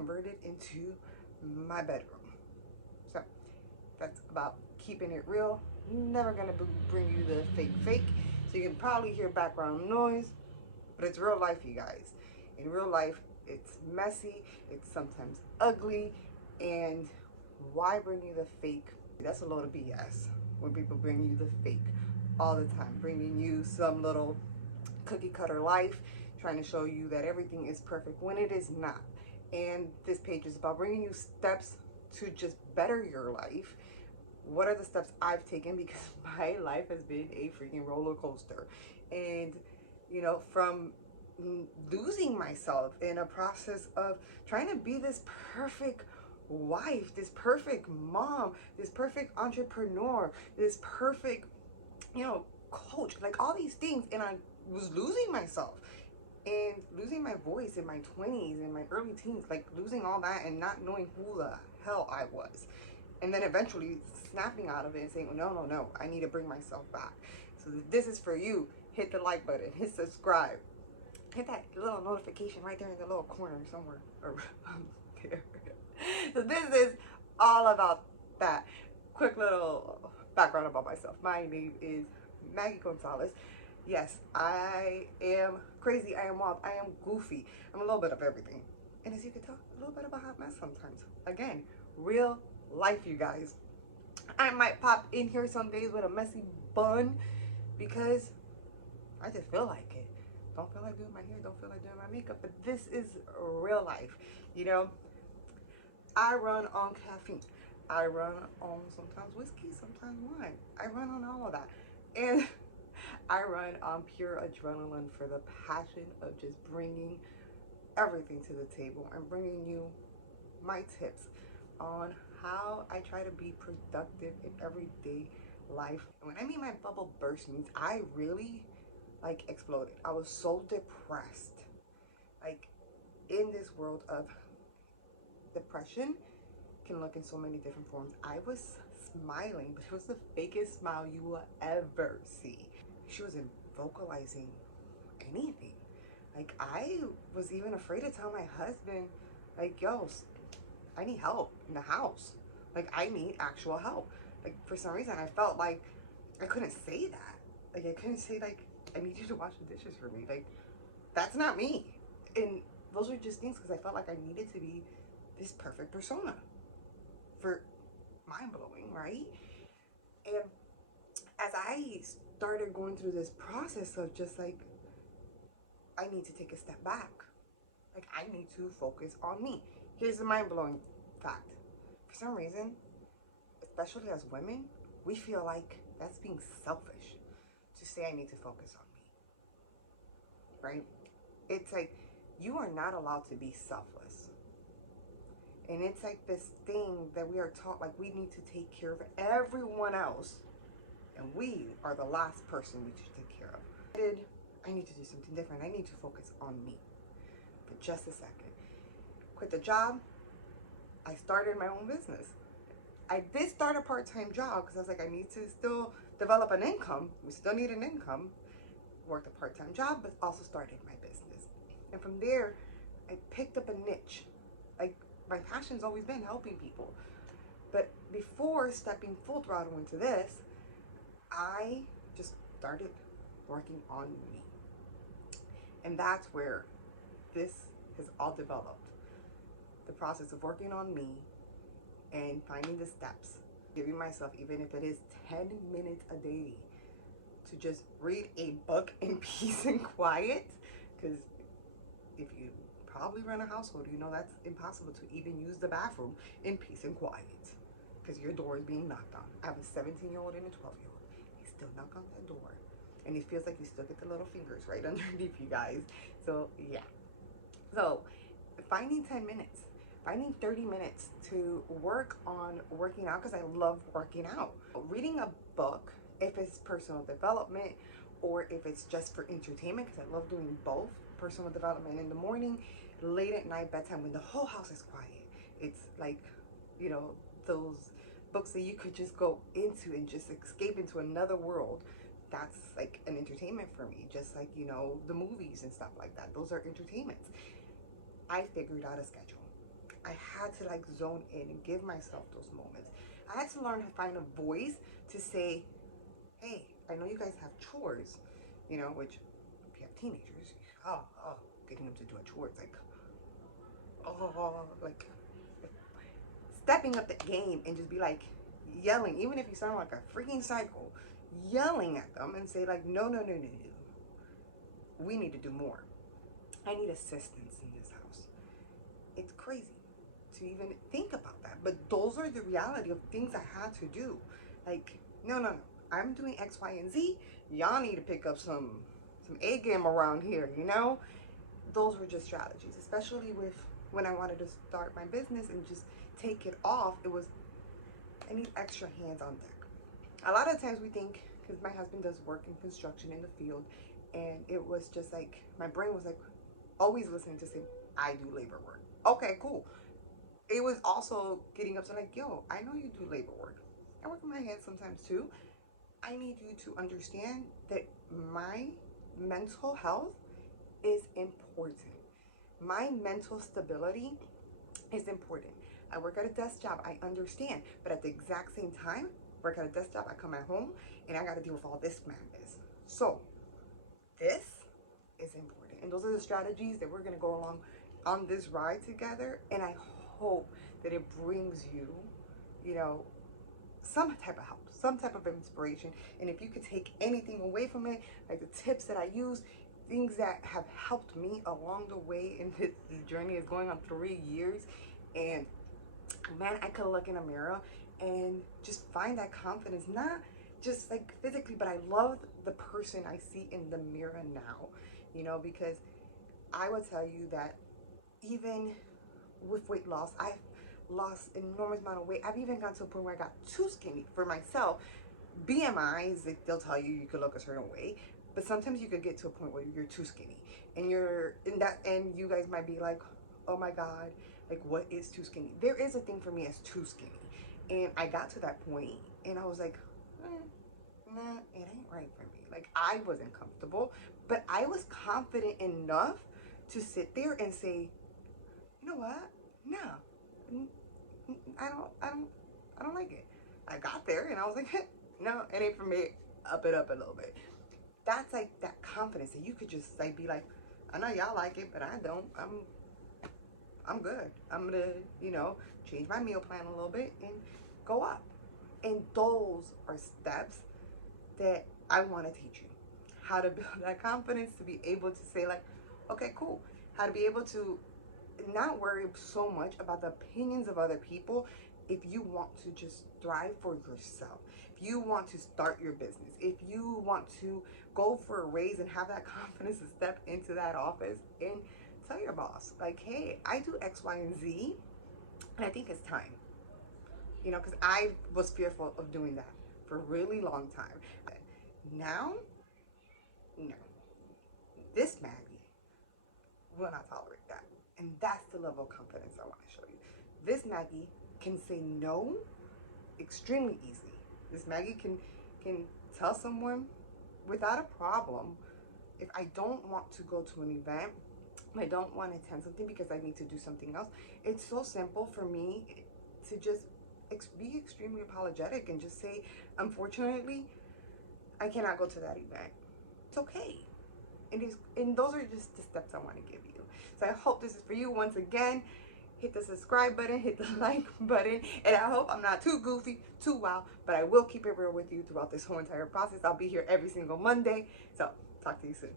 converted into my bedroom. So that's about keeping it real. Never gonna bring you the fake. So you can probably hear background noise, but it's real life, you guys. In real life, it's messy, it's sometimes ugly, and why bring you the fake? That's a load of BS when people bring you the fake all the time, bringing you some little cookie cutter life, trying to show you that everything is perfect when it is not. And this page is about bringing you steps to just better your life. What are the steps I've taken? Because my life has been a freaking roller coaster. And, you know, from losing myself in a process of trying to be this perfect wife, this perfect mom, this perfect entrepreneur, this perfect, you know, coach, like all these things. And I was losing myself and losing my voice in my 20s and my early teens, like losing all that and not knowing who the hell I was. And then eventually snapping out of it and saying, no, I need to bring myself back. So this is for you. Hit the like button, hit subscribe, hit that little notification right there in the little corner somewhere around there. So this is all about that. Quick little background about myself. My name is Maggie Gonzalez. Yes, I am crazy, I am wild, I am goofy. I'm a little bit of everything. And as you can tell, a little bit of a hot mess sometimes. Again, real life, you guys. I might pop in here some days with a messy bun because I just feel like it. Don't feel like doing my hair, don't feel like doing my makeup, but this is real life. You know, I run on caffeine. I run on sometimes whiskey, sometimes wine. I run on all of that. And I run on pure adrenaline for the passion of just bringing everything to the table and bringing you my tips on how I try to be productive in everyday life. And when I mean my bubble burst means I really like exploded. I was so depressed. Like in this world of depression can look in so many different forms. I was smiling, but it was the fakest smile you will ever see. She wasn't vocalizing anything. Like I was even afraid to tell my husband, like, yo, I need help in the house. Like I need actual help. Like for some reason I felt like I couldn't say that. Like I couldn't say like, I need you to wash the dishes for me. Like that's not me. And those are just things because I felt like I needed to be this perfect persona for mind blowing, right? And as I started going through this process of just like, I need to take a step back. Like I need to focus on me. Here's the mind blowing fact. For some reason, especially as women, we feel like that's being selfish to say I need to focus on me, right? It's like you are not allowed to be selfless. And it's like this thing that we are taught, like we need to take care of everyone else and we are the last person we should take care of. I need to do something different. I need to focus on me for just a second. Quit the job. I started my own business. I did start a part-time job because I was like, I need to still develop an income. We still need an income. Worked a part-time job, but also started my business. And from there, I picked up a niche. Like my passion's always been helping people. But before stepping full throttle into this, I just started working on me. And that's where this has all developed. The process of working on me and finding the steps, giving myself, even if it is 10 minutes a day, to just read a book in peace and quiet. Because if you probably run a household, you know that's impossible to even use the bathroom in peace and quiet because your door is being knocked on. I have a 17-year-old and a 12-year-old. They still knock on that door. And it feels like you still get the little fingers right underneath you guys. So yeah. So finding 10 minutes, finding 30 minutes to work on working out because I love working out. Reading a book, if it's personal development or if it's just for entertainment, because I love doing both. Personal development in the morning, late at night, bedtime, when the whole house is quiet. It's like, you know, those books that you could just go into and just escape into another world. That's like an entertainment for me, just like, you know, the movies and stuff like that. Those are entertainments. I figured out a schedule. I had to like zone in and give myself those moments. I had to learn to find a voice to say, hey, I know you guys have chores, you know, which if you have teenagers, getting them to do a chore, it's like stepping up the game and just be like yelling, even if you sound like a freaking psycho, yelling at them and say like, no, we need to do more. I need assistance in this house. It's crazy to even think about that, but those are the reality of things I had to do. Like, no, I'm doing X, Y, and Z. Y'all need to pick up some A game around here, you know? Those were just strategies, especially with when I wanted to start my business and just take it off. It was, I need extra hands on deck. A lot of times we think, because my husband does work in construction in the field, and it was just like, my brain was like, always listening to say, I do labor work. Okay, cool. It was also getting up to like, yo, I know you do labor work. I work in my head sometimes too. I need you to understand that my mental health is important. My mental stability is important. I work at a desk job, I understand, but at the exact same time, work at a desk job, I come at home and I gotta deal with all this madness. So this is important. And those are the strategies that we're gonna go along on this ride together. And I hope that it brings you, you know, some type of help, some type of inspiration. And if you could take anything away from it, like the tips that I use, things that have helped me along the way in this journey is going on 3 years. And man, I could look in a mirror and just find that confidence, not just like physically, but I love the person I see in the mirror now, you know, because I will tell you that even with weight loss, I've lost an enormous amount of weight. I've even gotten to a point where I got too skinny for myself. BMIs, they'll tell you you could look a certain way, but sometimes you could get to a point where you're too skinny, and you're in that, and you guys might be like, oh my God, like what is too skinny? There is a thing for me as too skinny, and I got to that point, and I was like, nah, it ain't right for me. Like I wasn't comfortable, but I was confident enough to sit there and say, you know what? No, I don't like it. I got there and I was like, no, it ain't for me. Up it up a little bit. That's like that confidence that you could just like be like, I know y'all like it, but I don't. I'm good. I'm gonna, you know, change my meal plan a little bit and go up. And those are steps that I want to teach you. How to build that confidence to be able to say like, okay, cool. How to be able to not worry so much about the opinions of other people if you want to just thrive for yourself. If you want to start your business, if you want to go for a raise and have that confidence to step into that office and tell your boss, like, hey, I do X, Y, and Z, and I think it's time. You know, because I was fearful of doing that for a really long time. Now, no. This Maggie will not tolerate that. And that's the level of confidence I want to show you. This Maggie can say no extremely easily. This Maggie can tell someone without a problem, if I don't want to go to an event, I don't want to attend something because I need to do something else. It's so simple for me to just be extremely apologetic and just say, unfortunately, I cannot go to that event. It's okay. And those are just the steps I want to give you. So I hope this is for you. Once again, hit the subscribe button, hit the like button, and I hope I'm not too goofy, too wild, but I will keep it real with you throughout this whole entire process. I'll be here every single Monday. So talk to you soon.